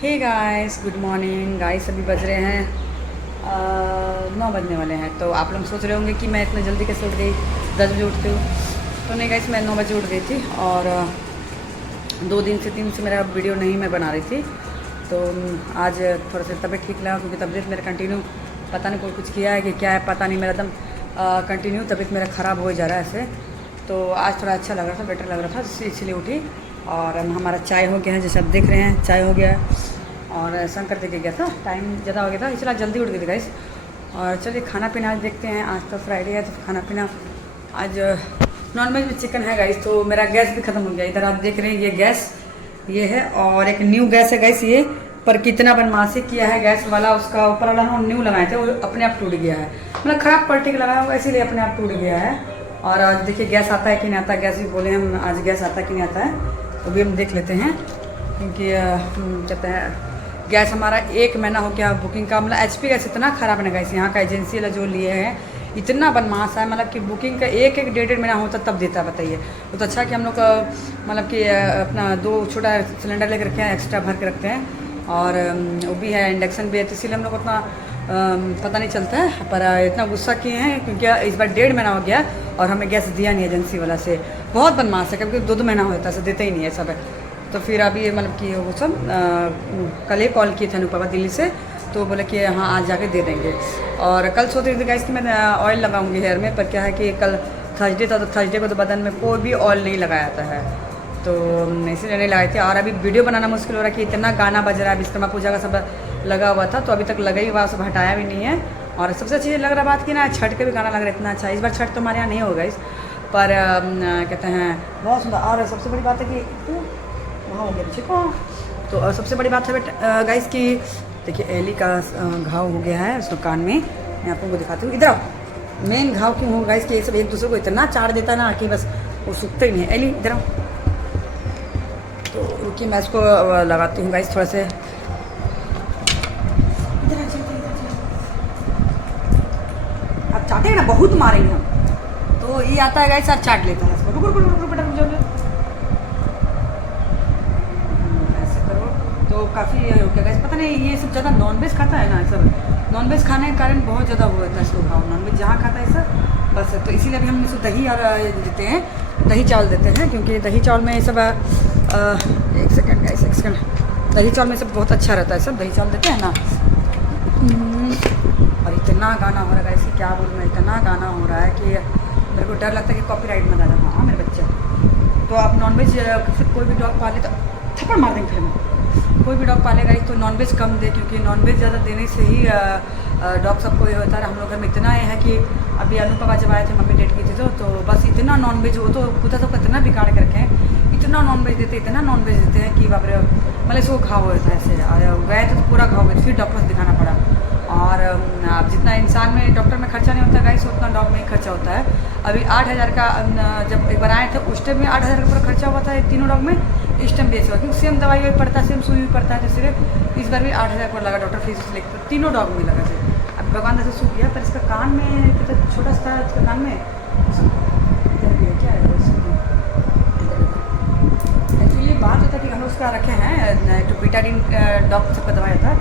हे guys, good morning guys. अभी बज रहे हैं 9 बजने वाले हैं। तो आप लोग सोच रहे होंगे कि मैं इतने जल्दी कैसे उठ गई, 10 बजे उठती हूँ। तो नहीं गाइस, मैं 9 बजे उठ गई थी और 3 दिन से मेरा वीडियो नहीं मैं बना रही थी। तो आज थोड़ा सा तबीयत ठीक लगा, क्योंकि तबीयत मेरा कंटिन्यू पता नहीं कोई कुछ किया है कि क्या है, पता नहीं। मेरा एकदम कंटिन्यू तबीयत मेरा ख़राब हो जा रहा है ऐसे। तो आज थोड़ा अच्छा लग रहा था, बेटर लग रहा था, इसलिए उठी। और हमारा चाय हो गया है, जैसे आप देख रहे हैं चाय हो गया है। और शंकर देके गया था, टाइम ज़्यादा हो गया था, इसलिए जल्दी उठ गई थी गाइस। और चलिए खाना पीना आज देखते हैं। आज तो फ्राइडे है, तो खाना पीना आज नॉनवेज में चिकन है गाइस। तो मेरा गैस भी ख़त्म हो गया। इधर आप देख रहे हैं ये गैस ये है, और एक न्यू गैस है गाइस ये। पर कितना बदमाशी किया है गैस वाला, उसका ऊपर वाला हम न्यू लगाए थे, वो अपने आप टूट गया है। मतलब ख़राब क्वालिटी का लगाया होगा, इसीलिए अपने आप टूट गया है। और आज देखिए गैस आता है कि नहीं आता है। गैस भी बोले हम आज गैस आता है कि नहीं आता है, तो भी हम देख लेते हैं। क्योंकि कहते हैं गैस हमारा 1 महीना हो गया बुकिंग का। मतलब HP गैस इतना ख़राब है ना गैस, यहाँ का एजेंसी वाला जो लिए है इतना बदमाश है। मतलब कि बुकिंग का एक 1.5 महीना होता तब देता, बताइए। तो अच्छा कि हम लोग मतलब कि अपना 2 छोटा सिलेंडर लेकर रखे हैं, एक्स्ट्रा भर के रखते हैं। और वो भी है, इंडक्शन भी है, तो इसीलिए हम लोग उतना पता नहीं चलता है। पर इतना गुस्सा किए हैं क्योंकि इस बार 1.5 महीना हो गया और हमें गैस दिया नहीं एजेंसी वाला से। बहुत बदमाश है, क्योंकि 2 महीना होता है, ऐसा देते ही नहीं है सब। तो फिर अभी मतलब कि वो सब कल ही कॉल किए थे अनुपमा दिल्ली से, तो बोले कि हाँ आज जाके दे देंगे। और कल सोच रही थी गाइस कि मैं ऑयल लगाऊंगी हेयर में, पर क्या है कि कल थर्सडे था, तो थर्सडे को तो बदन में कोई भी ऑयल नहीं लगाया था है, तो इसीलिए नहीं लगाई थी। और अभी वीडियो बनाना मुश्किल हो रहा है कि इतना गाना बज रहा है, विश्वकर्मा पूजा का सब लगा हुआ था, तो अभी तक लगा ही हुआ, सब हटाया भी नहीं है। और सबसे अच्छी लग रहा बात कि ना, छठ के भी गाना लग रहा है इतना अच्छा। इस बार छठ तो हमारे यहाँ नहीं होगा इस पर कहते हैं बहुत सुंदर। और सबसे बड़ी बात है कि वहाँ हो गया पीछे को। तो सबसे बड़ी बात है गाइस कि देखिए एली का घाव हो गया है उसको कान में। मैं आप लोगों को दिखाती हूँ, इधर आओ। मेन घाव क्यों हो गाइस कि ये सब एक दूसरे को इतना चाट देता ना कि बस वो सूखते ही नहीं है। एली इधर आओ। तो रुकिए मैं इसको लगाती हूँ गाइस थोड़ा से। आप चाहते हैं ना, बहुत मारेंगे हम। तो ये आता है गाइस और चाट लेता है इसको। रुको रुको रुको बेटा, रुक जाओ। तो काफ़ी हो गया गाइस। पता नहीं ये सब ज़्यादा नॉनवेज खाता है ना, सब नॉनवेज खाने के कारण बहुत ज़्यादा वो होता है इसको घाव। नॉनवेज जहाँ खाता है सब बस। तो इसीलिए अभी हम इसको दही और देते हैं, दही चावल देते हैं, क्योंकि दही चावल में ये सब एक सेकंड गाइस, एक सेकंड। दही चावल में सब बहुत अच्छा रहता है, सब दही चावल देते हैं ना। और इतना गाना हो रहा है गाइस कि क्या बोलूँ मैं, इतना गाना हो रहा है कि मेरे को डर लगता है कि कॉपीराइट में आ जाता। हाँ मेरे बच्चे, तो आप नॉनवेज कोई भी डॉग पाले तो थप्पड़ मार देंगे फिर में। कोई भी डॉग पालेगा तो नॉनवेज कम दे, क्योंकि नॉनवेज ज़्यादा देने से ही डॉग सबको ये होता है। हम लोग घर में इतना है कि अभी अनुपमा जब आए थे, मम्मी डेट की थी, तो बस इतना नॉनवेज, वो तो खुदा तो इतना बिगाड़ के रखे हैं, इतना नॉनवेज देते, इतना नॉनवेज देते हैं कि बाप रे। मतलब इसको घाव होता है ऐसे, गए तो पूरा घाव गए, फिर डॉक्टर से दिखाना पड़ा। और अब जितना इंसान में डॉक्टर में खर्चा नहीं होता गाइस, उतना डॉग में ही खर्चा होता है। अभी 8,000 का जब एक बार आए थे उस टाइम में 8,000 का पूरा खर्चा हुआ था तीनों डॉग में। इस टाइम बेच हुआ, क्योंकि सेम दवाई भी पड़ता है, सेम सुई भी पड़ता है, तो सिर्फ इस बार भी 8,000 का लगा डॉक्टर फीस लेकर, तीनों डॉग में लगा थे। अब भगवान से सूख गया, पर इसका कान में कितना छोटा सा इसका कान में क्या है एक्चुअली बात होता है कि हम लोग उसका रखे हैं जो बीटाडीन डॉग सबका दवाई होता है,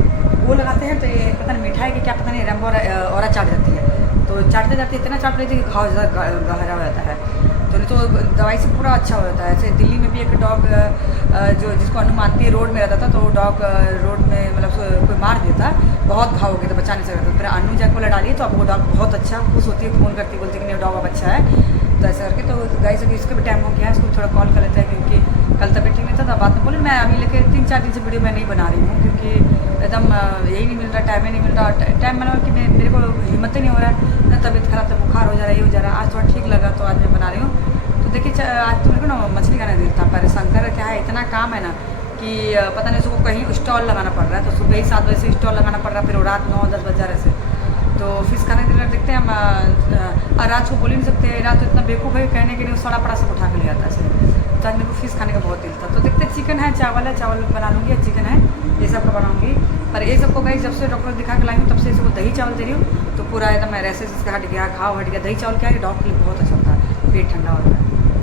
वो लगाते हैं। तो ये पता नहीं मिठाई की क्या पता नहीं रैम्बो और चाट जाती है, तो चाटते जाते इतना चाट लेती है कि घाव ज़्यादा गहरा हो जाता है। तो नहीं तो दवाई से पूरा अच्छा हो जाता है। ऐसे दिल्ली में भी एक डॉग जो जिसको अनुमानती रोड में रहता था, तो वो डॉग रोड में मतलब कोई मार देता, बहुत घाव हो गया, तो बचा नहीं सकता। फिर अनु जैक को लड़ा लिए, तो अब वो डॉग बहुत अच्छा खुश होती है, फ़ोन करती, बोलती कि नहीं डॉग अब अच्छा है। तो ऐसा करके तो गाइस अभी इसका भी टाइम हो गया है, इसको थोड़ा कॉल कर लेते हैं, क्योंकि कल तबियत ठीक नहीं था। तो बात में बोले मैं अभी लेके 3-4 दिन से वीडियो मैं नहीं बना रही हूँ, क्योंकि एकदम यही नहीं मिल रहा, टाइम ही नहीं मिल रहा। टाइम मतलब कि मेरे को हिम्मत ही नहीं हो रहा है ना, तबियत खराब, तो बुखार हो जा रहा है, ये हो जा रहा है। आज थोड़ा ठीक लगा तो आज मैं बना रही हूँ। तो देखिए आज तो मेरे को ना मछली खाने दिल था, पर शंकर क्या है, इतना काम है ना कि पता नहीं उसको कहीं स्टॉल लगाना पड़ रहा है। तो सुबह ही 7 बजे से स्टॉल लगाना पड़ रहा है, फिर रात 9-10 बज जा रहे से। तो फिश खाने के लिए देखते हैं हम। रात को बोल ही नहीं सकते, रात तो इतना बेवकूफ़ है कहने के लिए सड़ा पड़ा सब उठा के ले आता है। तो आज मेरे को फिश खाने का बहुत दिल था। तो देखते हैं, चिकन है, चावल बना लूँगी, चिकन है, ये सब का बनाऊँगी। पर ये सबको गाइस जब से डॉक्टर दिखा के लाई हूँ, तब से इसको दही चावल दे रही हूँ, तो पूरा एकदम रेसेस इसका हट गया, घाव हट गया। दही चावल क्या है, डॉग के लिए बहुत अच्छा होता है, पेट ठंडा होता है।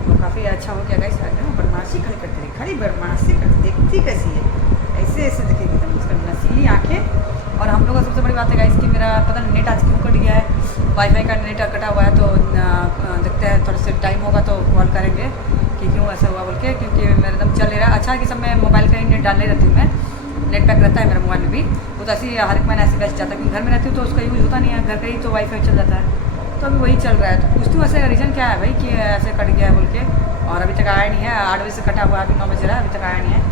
तो काफ़ी अच्छा हो गया गाइस। बदमाशी खड़ी करती रही, खड़ी बदमाशी करती, देखती कैसी है, ऐसे ऐसे देखिए एकदम मेरा पता नहीं नेट आज क्यों कट गया है, वाईफाई का नेट कटा हुआ है। तो देखते हैं थोड़ा सा टाइम होगा तो कॉल करेंगे कि क्यों ऐसा हुआ बोल के, क्योंकि मेरा एकदम चल नहीं रहा। अच्छा कि सब मैं मोबाइल का ही नेट डाल नहीं रहती हूँ, मैं नेट पैक रहता है मेरा मोबाइल में भी। वो तो ऐसे ही हर एक महीना ऐसे बेस्ट जाता है, क्योंकि घर में रहती हूँ तो उसका यूज़ होता नहीं है, घर का ही तो वाईफाई चल जाता है। तो अभी वही चल रहा है। तो पूछती हूँ ऐसे रीज़न क्या है भाई कि ऐसे कट गया है बोल के, और अभी तक आया नहीं है। 8 बजे से कटा हुआ है, अभी 9 बज रहा है, अभी तक आया नहीं है।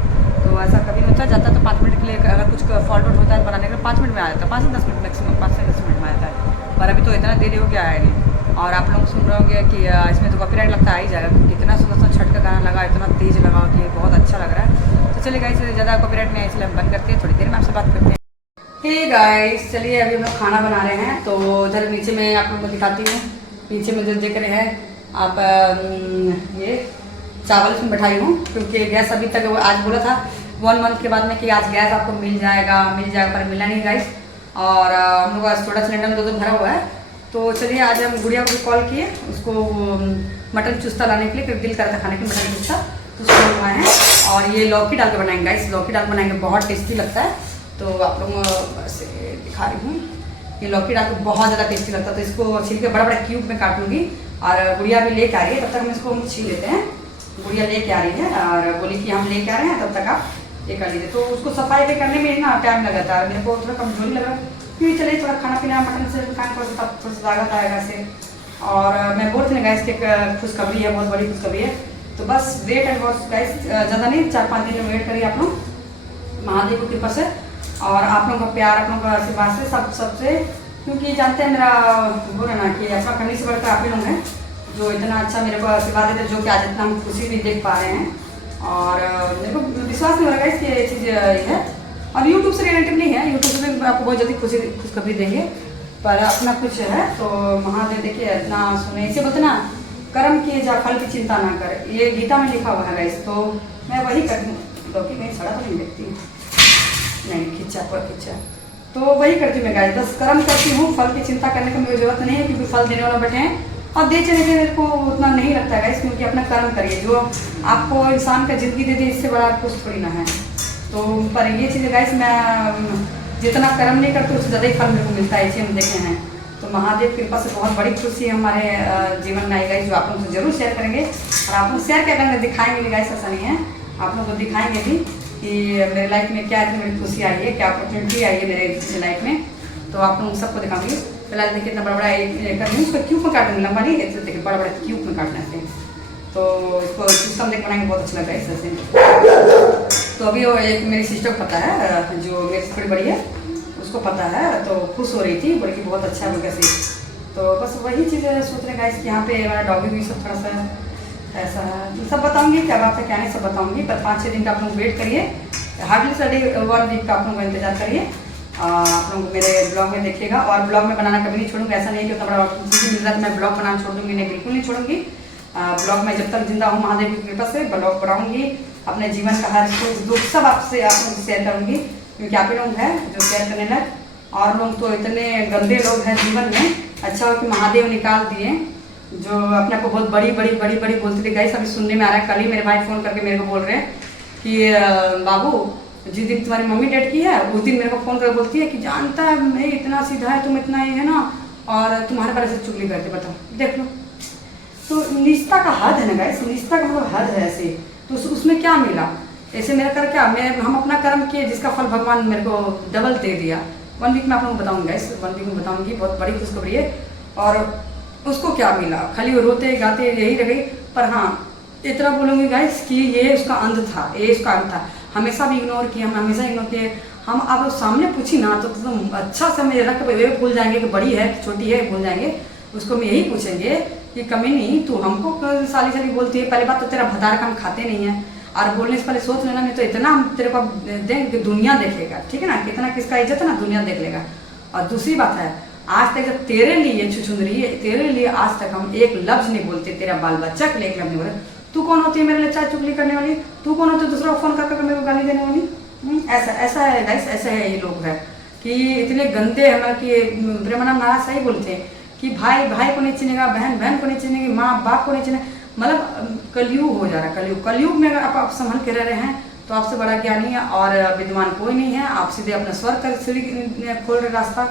तो ऐसा कभी नहीं होता, जाता तो 5 मिनट के लिए, अगर कुछ फॉल्ट आउट होता है बनाने के लिए 5 मिनट में आ जाता है, 5 से 10 मिनट मैक्सिमम, 5 से 10 मिनट में आता है। पर अभी तो इतना देरी हो गया आया नहीं। और आप लोग सुन रहे होंगे कि इसमें तो कॉपीराइट लगता आ ही जाएगा, क्योंकि इतना सुंदर छठ का गाना लगा, इतना तेज़ लगा कि बहुत अच्छा लग रहा है। तो चलिए गाइस, ज़्यादा कॉपीराइट नहीं है इसलिए हम बंद करते हैं, थोड़ी देर में आपसे बात करते हैं। हे गाइस, चलिए अभी हम लोग खाना बना रहे हैं। तो उधर नीचे में आप लोगों को दिखाती हूँ, नीचे में जो देख रहे हैं आप, ये चावल इसमें बैठाई हूँ, क्योंकि गैस अभी तक आज बोला था 1 मंथ के बाद में कि आज गैस आपको मिल जाएगा, पर मिला नहीं गाइस। और हम लोग आज थोड़ा सिलेंडर में 2 भरा हुआ है। तो चलिए आज हम गुड़िया को भी कॉल किए, उसको मटन चुस्ता लाने के लिए, क्योंकि दिल करता खाने के मटन चुस्ता, तो उसको मंगवाए हैं। और ये लौकी डाल के बनाएंगे गाइस, लौकी डाल के बनाएंगे, बहुत टेस्टी लगता है। तो आप लोग ऐसे दिखा रही हूँ, ये लौकी डाल के बहुत ज़्यादा टेस्टी लगता है। तो इसको छील के बड़ा बड़ा क्यूब में काट लूँगी, और गुड़िया भी लेके आ रही है, तब तक हम इसको छील लेते हैं। गुड़िया लेके आ रही है और बोली कि हम लेके आ रहे हैं, तब तक आप ये कर लीजिए। तो उसको सफाई पे करने में ना टाइम लगा था, मेरे को थोड़ा कमजोरी लगा, क्योंकि चलिए थोड़ा खाना पीना मटन से खाने पर थोड़ा सा लागत आएगा से। और मैं बोल थी ना गाइस कि एक खुशखबरी है, बहुत बड़ी खुशखबरी है। तो बस वेट एंड वॉच गाइस, ज़्यादा नहीं, 4-5 दिन में वेट करिए आप लोग, महादेव की कृपा से और आप लोगों का प्यार, आप लोगों का आशीर्वाद से, सबसे, क्योंकि जानते हैं मेरा बोल ना कि अपना करने से बढ़कर आप ही लोग हैं जो इतना अच्छा मेरे को आशीर्वाद देते, जो कि आज इतना हम खुशी भी देख पा रहे हैं। और मेरे को विश्वास नहीं हो रहा है कि ये चीज़ है, और यूट्यूब से रिलेटिव नहीं है, यूट्यूब से भी आपको बहुत जल्दी खुशखबरी देंगे, पर अपना कुछ है। तो महादेव देखिए इतना सुने, इसे बोलते ना कर्म किए जा फल की चिंता ना कर, ये गीता में लिखा हुआ है गाइस। तो मैं वही करती हूँ, लौकी कहीं सड़ा तो नहीं देखती हूँ, नहीं खिंचा पर खिंचा, तो वही करती हूँ मैं गाइस, बस कर्म करती हूँ, फल की चिंता करने की मुझे जरूरत नहीं है, क्योंकि फल देने वाला बैठे हैं। और दे चले मेरे को उतना नहीं लगता है, क्योंकि अपना कर्म करिए, जो आपको इंसान का ज़िंदगी दे दी, इससे बड़ा कुछ थोड़ी ना है। तो पर ये चीज़ें गाइस, मैं जितना कर्म नहीं करती उससे ज़्यादा ही फल मेरे को मिलता है, इसे हम देखे हैं। तो महादेव की कृपा से बहुत बड़ी खुशी हमारे जीवन में आई गाइस, जो आप लोगों से जरूर शेयर करेंगे। और आप लोग शेयर क्या करेंगे, दिखाएंगे गाइस, ऐसा नहीं है, आप लोग को दिखाएंगे भी कि मेरे लाइफ में क्या इतनी मेरी खुशी आई है, क्या अपॉर्चुनिटी आई है मेरे लाइफ में। तो आप लोग सबको दिखाऊंगी। फिलहाल देखिए इतना बड़ा बड़ा कर रही हूँ, उसको क्यूब में काट देंगे, लंबा नहीं, ऐसे देखिए बड़ा बड़ा क्यूब में काटना है। तो इसको सिस्टम देख बनाएंगे, बहुत अच्छा लगता है ऐसे से। तो अभी वो एक मेरी सिस्टर को पता है, जो मेरी से थोड़ी बड़ी है, उसको पता है, तो खुश हो रही थी, बोली कि बहुत अच्छा है कैसे। तो बस वही चीज़ें सोच रहे गाइस कि यहाँ पे हमारा डॉगी भी सब थोड़ा सा ऐसा है, सब बताऊँगी क्या बात है क्या नहीं, सब बताऊँगी। पर 5-6 दिन का आप लोग वेट करिए, हार्डली साढ़े 1 वीक का आप लोगों का इंतजार करिए। आप लोग मेरे ब्लॉग में देखिएगा, और ब्लॉग में बनाना कभी नहीं छोड़ूंगी, ऐसा नहीं कि उतना बड़ा ऑप्शन मिल रहा है तो मैं ब्लॉग बनाना छोड़ दूँगी, नहीं बिल्कुल नहीं छोड़ूंगी। ब्लॉग में जब तक जिंदा हूँ महादेव की कृपा से ब्लॉग बनाऊंगी, अपने जीवन का हर सुख दुख सब आपसे आप लोग शेयर करूँगी, क्योंकि आप ही लोग हैं जो शेयर करने लग। और लोग तो इतने गंदे लोग हैं जीवन में, अच्छा हो कि महादेव निकाल दिए, जो अपने को बहुत बड़ी बड़ी बड़ी बड़ी बोलती थी गाइस। अभी सुनने में आ रहा है, कल ही मेरे भाई फ़ोन करके मेरे को बोल रहे हैं कि बाबू जिस दिन तुम्हारी मम्मी डेड की है, उस दिन मेरे को फ़ोन करके बोलती है कि जानता है मैं इतना सीधा है, तुम इतना ही है ना, और तुम्हारे बारे से चुगली करते, बताओ देख लो। तो निष्ठा का हद है ना गाइस, निष्ठा का मतलब हद है ऐसे। तो उसमें क्या मिला, ऐसे मेरा कर क्या, मैं हम अपना कर्म किए, जिसका फल भगवान मेरे को डबल दे दिया। 1 वीक में आप लोगों को बताऊँगी गाइस, 1 वीक में बताऊँगी, बहुत बड़ी खुशखबरी है। और उसको क्या मिला, खाली वो रोते गाते यही रह गई। पर हाँ इतना बोलूँगी गाइस कि ये उसका अंत था, ये उसका अंत था। हमेशा भी इग्नोर किए, हम हमेशा इग्नोर किए। हम अब सामने पूछी ना तो तुम अच्छा से हमें रख के भूल जाएंगे कि बड़ी है कि छोटी है, भूल जाएंगे। उसको हम यही पूछेंगे कि कमीनी तू हमको साली साली बोलती है, पहली बात तो तेरा भतार का हम खाते नहीं है, और बोलने से पहले सोच लेना, नहीं तो इतना हम तेरे को देंगे दुनिया देखेगा, ठीक है ना, कितना किसका इज्जत है ना, दुनिया देख लेगा। और दूसरी बात है, आज तक जब तेरे लिए छुछुंदरी, तेरे लिए आज तक हम एक लफ्ज नहीं बोलते, तेरा बाल बच्चा के लिए एक लफ्ज नहीं बोले। तू कौन होती है मेरे लिए चाय चुगली करने वाली, तू कौन होती है दूसरा को फोन कर मेरे को गाली देने वाली। ऐसा है गाइस, ऐसे है ये लोग है कि इतने गंदे हैं कि ब्रह्मनाम नाराज सही बोलते हैं कि भाई भाई को नहीं चिनेगा, बहन बहन को नहीं चिनेगी, माँ बाप को नहीं चिने, मतलब कलयुग हो जा रहा है। कलयुग में अगर आप संभल के रह रहे हैं तो आपसे बड़ा ज्ञानी है और विद्वान कोई नहीं है। आप सीधे अपना स्वर्ग का सीढ़ी खोल रहे रास्ता,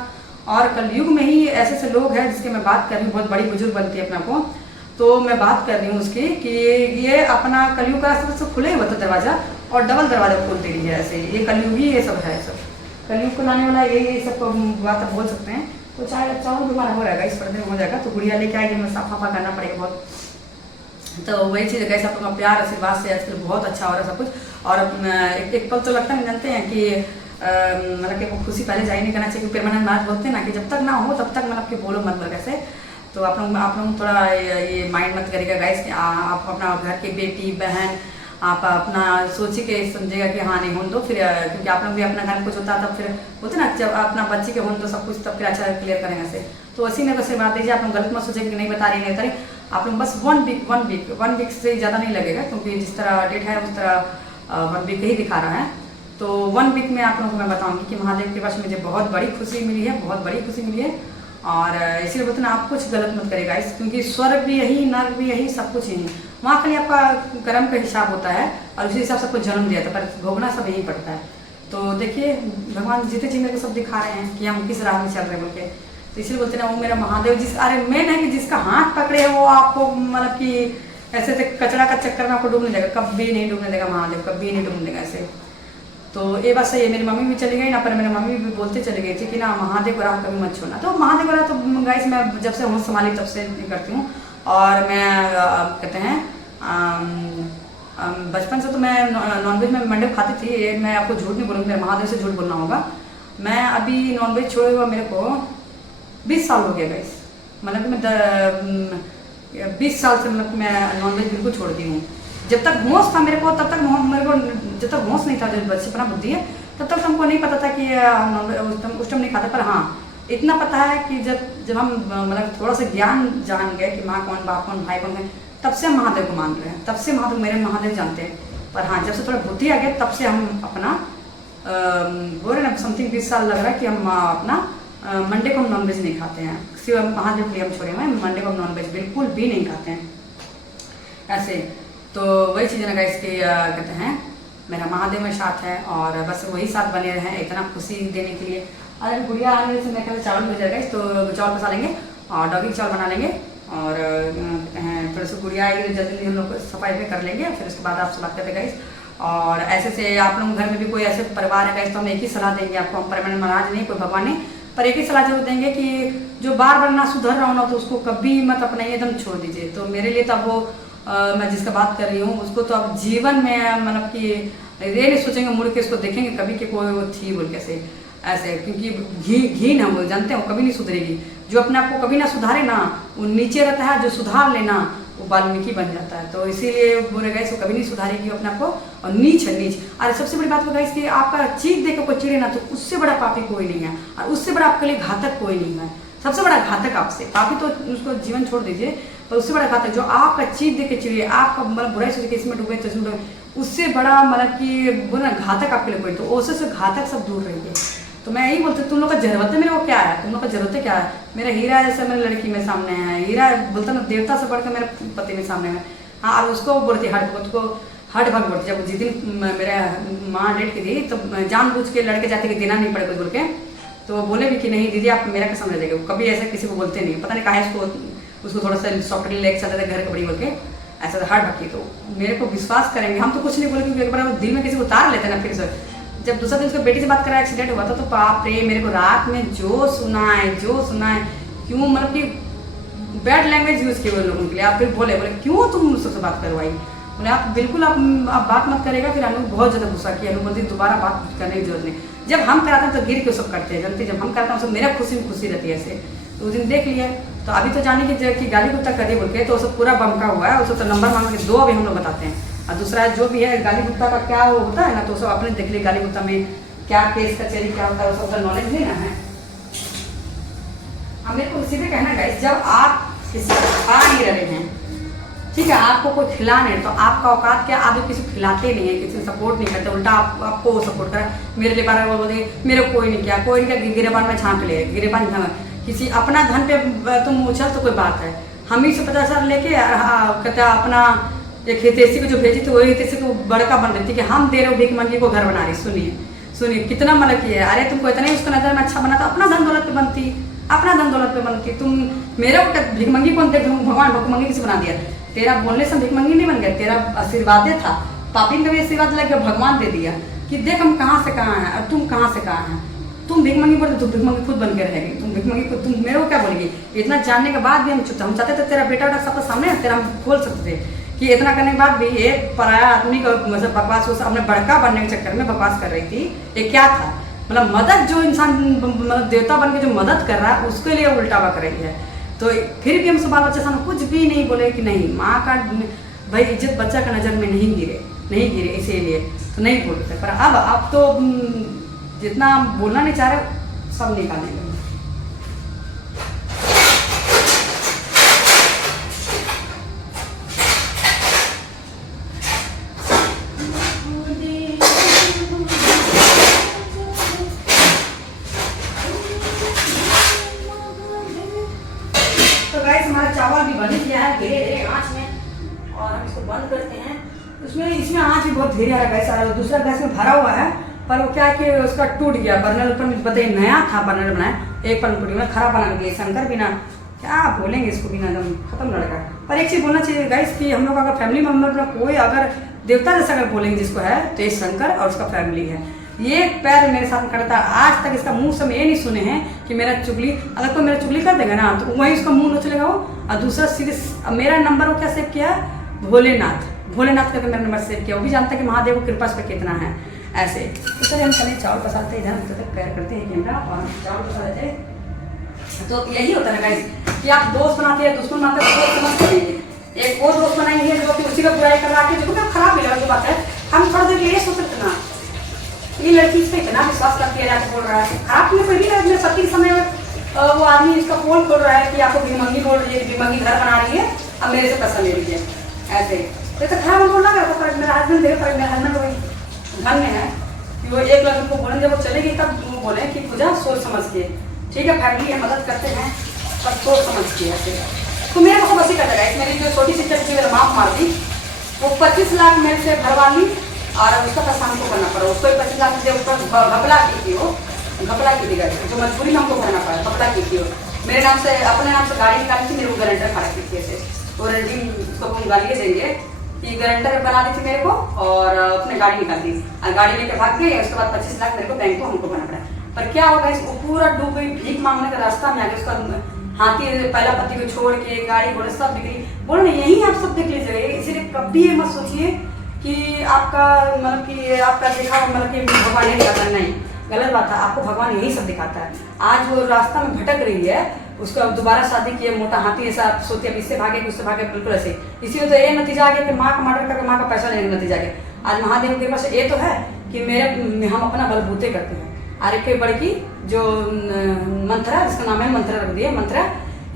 और कलयुग में ही ऐसे ऐसे लोग हैं जिसके मैं बात कर रही हूँ, बहुत बड़ी बुजुर्ग बनती है अपना को, तो मैं बात कर रही हूँ उसकी कि ये अपना कलयुग का रास्ता खुले हुआ था दरवाजा और डबल दरवाजा खोल दे रही है। ऐसे ये कलयुग ही ये सब है, सब कलयुग को लाने वाला यही सब बात आप बोल सकते हैं। तो चाहे चावल भी हमारा हो रहेगा, इस पर्दे में हो जाएगा, तो गुड़िया लेके आएगी, मैं साफ साफा करना पड़ेगा बहुत। तो वही चीज़ कैसे आप लोग का प्यार आशीर्वाद से आजकल बहुत अच्छा हो रहा है सब कुछ। और एक पल तो लगता है, जानते हैं कि मतलब कि वो खुशी पहले जाहिर नहीं करना चाहिए, परमानेंट बात बोलते हैं ना कि जब तक ना हो तब तक मतलब कि बोलो मत कैसे। तो आप लोग थोड़ा ये माइंड मत करिएगा गाइस कि आप अपना घर की बेटी बहन आप अपना सोची के समझेगा कि हाँ नहीं हो दो फिर, क्योंकि आप लोग भी अपना घर कुछ होता है तब फिर बोलते ना जब अपना बच्चे के हो तो सब कुछ तब फिर अच्छा क्लियर करेंगे से। तो उसी में वैसे बात दीजिए, आप लोग गलत मत सोचेंगे कि नहीं बता रही नहीं बता रही। आप लोग बस वन वीक से ज़्यादा नहीं लगेगा, क्योंकि जिस तरह डेट है उस तरह 1 वीक ही दिखा रहा है। तो 1 वीक में आप लोगों को मैं बताऊंगी कि महादेव के पास मुझे बहुत बड़ी खुशी मिली है, बहुत बड़ी खुशी मिली है। और इसीलिए बोलते ना आप कुछ गलत मत करेगा इस, क्योंकि स्वर्ग भी यही, नर्क भी यही, सब कुछ यही। वहाँ खाली आपका कर्म का हिसाब होता है और उसी हिसाब से आपको जन्म दिया था, पर भोगना सब यही पड़ता है। तो देखिए भगवान जीते जी मेरे को सब दिखा रहे हैं कि हम किस राह में चल रहे हैं बोल के। तो इसलिए बोलते ना वो मेरा महादेव जिस, अरे मेन है कि जिसका हाथ पकड़े है वो आपको मतलब कि ऐसे ऐसे कचरा का चक्कर में आपको डूबने देगा, कभी नहीं डूबने देगा महादेव, कभी नहीं डूबने देगा ऐसे। तो ये बात सही है, मेरी मम्मी भी चली गई ना, पर मेरी मम्मी भी बोलते चली गई थी कि ना महादेव को राह कभी मत छोड़ना। तो महादेव को राह तो गाइस मैं जब से होश संभाली तब से करती हूँ। और मैं कहते हैं बचपन से तो मैं नॉनवेज में मंडे खाती थी, ये मैं आपको झूठ नहीं बोलूँगी, महादेव से झूठ बोलना होगा। मैं अभी नॉनवेज छोड़े हुआ मेरे को 20 साल हो गया गाइस, मतलब कि मैं 20 साल से मतलब मैं नॉनवेज बिल्कुल छोड़ दी हूँ। जब तक होश था मेरे को तब तक मेरे को, जब तक होश नहीं था, जब बचपना बुद्धि है तब तक हमको नहीं पता था कि हम उस टाइम नहीं खाते। पर हाँ इतना पता है कि जब हम मतलब थोड़ा सा ज्ञान जान गए कि माँ कौन बाप कौन भाई कौन है, तब से हम महादेव को मान रहे हैं, तब से महादेव मेरे महादेव जानते हैं। पर हाँ जब से थोड़ा बुद्धि आ गया तब से हम अपना बोल रहे ना समथिंग 20 साल लग रहा है कि हम अपना मंडे को हम नॉनवेज नहीं खाते हैं, सिर्फ महादेव के लिए हम छोड़े हुए हैं, मंडे को हम नॉनवेज बिल्कुल भी नहीं खाते हैं ऐसे। तो वही चीज़ ना गाइस कि कहते हैं मेरा महादेव में साथ है और बस वही साथ बने रहे इतना खुशी देने के लिए। अगर गुड़िया आने से मैं कहते चावल हो जाएगा तो चावल पसा लेंगे और डॉगी चावल बना लेंगे और थोड़ा सा गुड़िया आएगी जल्दी हम लोग सफाई भी कर लेंगे, फिर उसके बाद आपसे बात करते गाइस। और ऐसे से आप लोग घर में भी कोई ऐसे परिवार है गाइस तो हम एक ही सलाह देंगे आपको, हम परमानेंट महाराज नहीं, कोई भगवान नहीं, पर एक ही सलाह जरूर देंगे कि जो बार बार ना सुधर रहा हो ना तो उसको कभी मत अपना एकदम छोड़ दीजिए। तो मेरे लिए तो वो मैं जिसका बात कर रही हूँ उसको तो अब जीवन में मतलब कि ये नहीं सोचेंगे मुड़ के उसको देखेंगे कभी कि कोई वो थी बोल कैसे ऐसे, क्योंकि घी ना वो जानते हो कभी नहीं सुधरेगी। जो अपने आप को कभी ना सुधारे ना वो नीचे रहता है, जो सुधार लेना वो वाल्मीकि बन जाता है। तो इसीलिए बोले गए वो कभी नहीं सुधारेगी अपने आप को, और नीच है नीच। अरे सबसे बड़ी बात होगा इसकी आपका चीख देकर कोई चिड़े ना तो उससे बड़ा पापी कोई नहीं है और उससे बड़ा आपके लिए घातक कोई नहीं है। सबसे बड़ा घातक आपसे, पापी तो उसको जीवन छोड़ दीजिए, पर उससे बड़ा घातक जो आपका चीख देके चिड़िए, आपका मतलब बुराई सोच के इसमें डूबे तो इसमें डूबे, उससे बड़ा मतलब कि बोला घातक आपके लिए कोई, तो उससे से घातक सब दूर रहिए। तो मैं यही बोलती हूँ तुम लोग का जरूरत है मेरे को क्या है, तुम लोग का जरूरत है क्या है। मेरा हीरा जैसा मेरी लड़की में सामने है, हीरा बोलता ना देवता से बढ़कर मेरे पति में सामने है। हाँ और उसको बोलती हट, उसको हट भाग बोलती। जब जिस दिन मेरा माँ डेट की थी तो जानबूझ के लड़के जाते कि देना नहीं पड़े कुछ बोल के, तो बोले भी कि नहीं दीदी आप मेरा कसम ले लेंगे, कभी ऐसा किसी को बोलते नहीं, पता नहीं कहा उसको थोड़ा सा सॉफ्टवेयर लेके चलते थे घर कबड़ी बोल के ऐसा तो हट भक्की। तो मेरे को विश्वास करेंगे, हम तो कुछ नहीं बोले क्योंकि एक बार दिल में किसी को उतार लेते ना। फिर से जब दूसरा दिन उसको बेटी से बात करा एक्सीडेंट हुआ था तो बाप रे मेरे को रात में जो सुना है क्यों मतलब कि बैड लैंग्वेज यूज़ किए हुए लोगों के लिए। आप फिर बोले क्यों तुम मुझसे बात करवाई, बोले आप बिल्कुल आप बात मत करेगा। फिर अनु बहुत ज़्यादा गुस्सा किया, अनु बोलती दोबारा बात करने की जरूरत नहीं। जब हम कराते हैं तो गिर के सब करते हैं जानते, जब हम कराते हैं सब मेरा खुशी में खुशी रहती है ऐसे। तो उस दिन देख लिया तो अभी तो जाने की गाली गुत्ता कर दी बोल के तो सब पूरा बमका हुआ है, उसको तो नंबर मांग के 2 अभी हम लोग बताते हैं। और दूसरा जो भी है गाली गुत्ता का क्या वो होता है ना, तो सब अपने देख लिए गाली गुत्ता में क्या केस कचहरी क्या होता है वो सबका नॉलेज नहीं ना है। अब मेरे को सीधे कहना गाइस, जब आप किसी को खा नहीं रहे हैं ठीक है, आपको कोई खिला नहीं तो आपका औकात क्या, आप किसी को खिलाते नहीं है, किसी को सपोर्ट नहीं करते, उल्टा आपको सपोर्ट करा। मेरे लिए बार बोलते मेरे को कोई नहीं किया, कोई नहीं किया, गिरेबान में झाँक ले, गिरेबान झाँक किसी अपना धन पे तुम उछल तो कोई बात है। हम ही से 50,000 लेके कहते अपना एक हितैषी को जो भेजी थी वही हितैषी को बड़का बन रही थी कि हम दे रहे हो भीख मंगी को घर बना रही। सुनिए कितना मतलब किया है। अरे तुमको इतना ही उसको नजर में अच्छा बना तो अपना धन दौलत पे बनती, अपना धन दौलत पे बनती। तुम मेरे को भिखमंगी कौन देख, भगवान भिखमंगी किसे बना दिया? तेरा बोलने से भिखमंगी नहीं बन गया, तेरा आशीर्वाद था। पापी का भी आशीर्वाद लग गया, भगवान दे दिया कि देख हम कहाँ से कहाँ हैं और तुम कहाँ से कहाँ हैं। तुम भिखमंगी बोलते, तुम भिखमंगी खुद बन के रहेगी। तुम भिखमंगी को तुम मेरे को क्या बोलेगी? इतना जानने के बाद भी हम चुप थे। हम चाहते थे तेरा बेटा बेटा सबके सामने तेरा हम खोल सकते थे कि इतना करने के बाद भी एक पराया आदमी को मतलब बकवास उस अपने बड़का बनने के चक्कर में बकवास कर रही थी। ये क्या था? मतलब मदद जो इंसान मतलब देवता बन के जो मदद कर रहा है उसके लिए उल्टा बक रही है। तो फिर भी हम सब बाल बच्चे सामने कुछ भी नहीं बोले कि नहीं माँ का भाई इज्जत बच्चा का नज़र में नहीं गिरे इसीलिए तो नहीं बोलते। पर अब तो जितना बोलना नहीं चाह रहे सब निकालने लगे। तो गाइस हमारा चावल भी बन गया है धीरे धीरे आँच में और हम इसको बंद करते हैं। इसमें आँच भी बहुत धीरे आ रहा है गैस। दूसरा गैस में भरा हुआ है पर वो क्या है कि उसका टूट गया बर्नर। ऊपर मुझे बताइए नया था बर्नर बनाया, एक पन टूटी में खराब बना दिया। शंकर बिना क्या बोलेंगे इसको, बिना एकदम खत्म लड़का। पर एक चीज़ बोलना चाहिए गाइस कि हम लोग अगर फैमिली मेम्बर में कोई अगर देवता जैसा अगर बोलेंगे जिसको है तो ये शंकर और उसका फैमिली है। ये पैर मेरे साथ में करता है, आज तक इसका मुंह से ये नहीं सुने हैं कि मेरा चुगली, अगर कोई मेरा चुगली कर देगा ना तो वहीं उसका मुंह नोचलेगा वो। और दूसरा सीधे मेरा नंबर वो क्या सेव किया? भोलेनाथ करके मेरा नंबर सेव किया। वो भी जानता है कि महादेव की कृपा पे कितना है ऐसे। तो चलिए हम चलिए चावल पसाते हैं, इधर पैर करते हैं कैमरा और हम चावल पसा देते हैं। तो यही होता है गाइस कि आप दोस्त बनाते हैं दुश्मन बनाते हैं, दोस्त समझ करेंगे। एक वो दोस्त बनाएंगे जो कि उसी का बुराई कर रहा है, जो कि खराब मिला जो बात है। हम थोड़ा देर ये सोच सकते ना ये लड़की इस पर इतना विश्वास करती है जाकर बोल रहा है खराब में कोई भी अपने पति के समय वो आदमी इसका पोल खोल रहा है कि आपको भिखमंगी बोल रही है, भिखमंगी घर बना रही है, अब मेरे से पैसा ले लीजिए ऐसे। तो खराब बोलना कर मेरा हस्बैंड देखो, मेरा हस्बैंड वही धन में है कि वो 1 लाख रुपये बोलेंगे, वो चलेगी तब वो बोले कि पूजा सोच समझ के ठीक है फैमिली है मदद करते हैं पर सोच समझ के ऐसे। तो मेरे को बस ही कर देगा। मेरी जो छोटी सी चच्ची मेरा माफ मार दी, वो 25 लाख मेरे से भरवा ली और उसका पैसा हमको करना पड़ा। उसको 25 लाख से ऊपर घपला की थी, वो घपला की थी गाड़ी जो मजबूरी में हमको करना पड़ा, घपला की थी वो। मेरे नाम से अपने नाम से गाड़ी निकाली थी, मेरे को गारंटर खड़ा की थी ऐसे। तो रेडी उसको हम गालिए देंगे कि गारंटर बना दी थी मेरे को और अपने गाड़ी निकाल दी और गाड़ी लेके भाग गए। उसके बाद 25 लाख मेरे को बैंक को हमको भरना पड़ा। पर क्या होगा इसको पूरा डूब गई, भीख मांगने का रास्ता में आ गया। उसका हाथी पहला पति को छोड़ के गाड़ी घोड़े सब बिक्री बोल यही आप सब देख लीजिए। इसीलिए कभी ये मत सोचिए कि आपका मतलब कि आपका देखा मतलब कि भगवान नहीं दिखाता, नहीं गलत बात है। आपको भगवान यही सब दिखाता है। आज वो रास्ता में भटक रही है, उसका दोबारा शादी किए मोटा हाथी ऐसा सोचती है इससे भागे उससे भागे, बिल्कुल ऐसे। इसीलिए तो ये नतीजा आ गया कि माँ का मर्डर करके माँ का पैसा लेने का नतीजा गया। आज महादेव के पास ये तो है कि हम अपना बलबूते करते हैं। और एक बड़की जो मंत्रा जिसका नाम है मंत्रा रख दिया मंत्रा,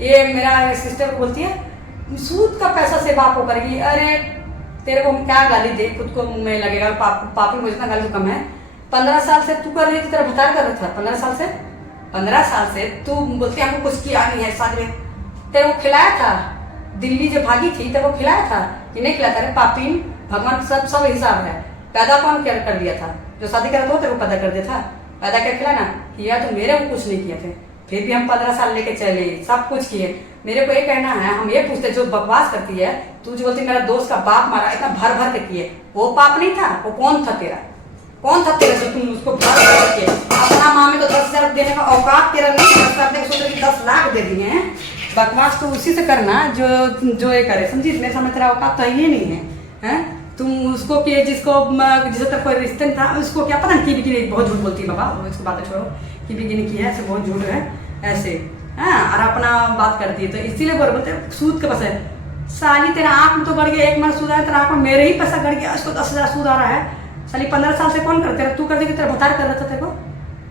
ये मेरा सिस्टर को बोलती है सूद का पैसा से बाप को करेगी। अरे तेरे को क्या गाली दे, खुद को में लगेगा पापी को जितना गाली तो कम है। 15 साल से तू कर रही थी, तेरा भतार कर रहा था 15 साल से तू बोलती हमको कुछ किया नहीं है शादी में। तेरे को खिलाया था, दिल्ली जब भागी थी तेरे को खिलाया था कि नहीं खिलाया था? अरे पापी भगवान सब हिसाब है। पैदा कौन कर दिया था? जो शादी करा था तेरे को पैदा कर दिया था, पैदा क्या खिलाना किया तो मेरे को कुछ नहीं किए थे। फिर भी हम 15 साल लेके चले, सब कुछ किए। मेरे को ये कहना है, हम ये पूछते जो बकवास करती है, तू जो बोलती मेरा दोस्त का बाप मारा, इतना भर भर के किए, वो पाप नहीं था? वो कौन था तेरा जो तुम उसको भर भर के अपना माँ में तो 10,000 देने का औकात तेरा नहीं, 10 लाख दे दिए हैं। बकवास तो उसी से करना जो ये करे, समझी? मेरे सामने तेरा औकात तो ये नहीं है। तुम उसको किए जिसे तक कोई रिश्ते नहीं था उसको क्या पता नहीं की बहुत झूठ बोलती है बाबा, इसको बातें छोड़ो कि बिगिनी की है ऐसे बहुत झूठ है ऐसे। हाँ और अपना बात करती है तो इसीलिए बोलते सूद के पास है। साली तेरा आँख में तो गड़ गया, 1 महीना सूद आया तेरा आँख में, मेरे ही पैसा गड़ गया, उसको 10,000 सूद आ रहा है। साली 15 साल से कौन करते? तू कर दे कि तेरा भतार कर रहा था तेरे को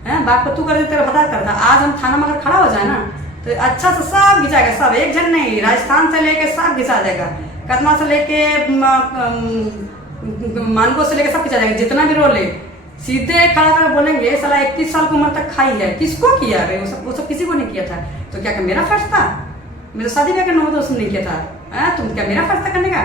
है, बाप को तू कर दे तेरा भतार करता। आज हम थाना में अगर खड़ा हो जाए ना तो अच्छा से सब घिंचाएगा, सब एक जन नहीं, राजस्थान से लेके सब घिंचा जाएगा, कदमा से लेके मानको से लेके सब खिंचा जाएगा, जितना भी रोल है सीधे खड़ा कर बोलेंगे साला 21 साल की उम्र तक खाई है। किसको किया है? वो सब किसी को नहीं किया था। तो क्या मेरा फर्ज था? मेरा शादी ब्याह करना हो तो उसने नहीं किया था? तुम क्या मेरा फर्ज था करने का?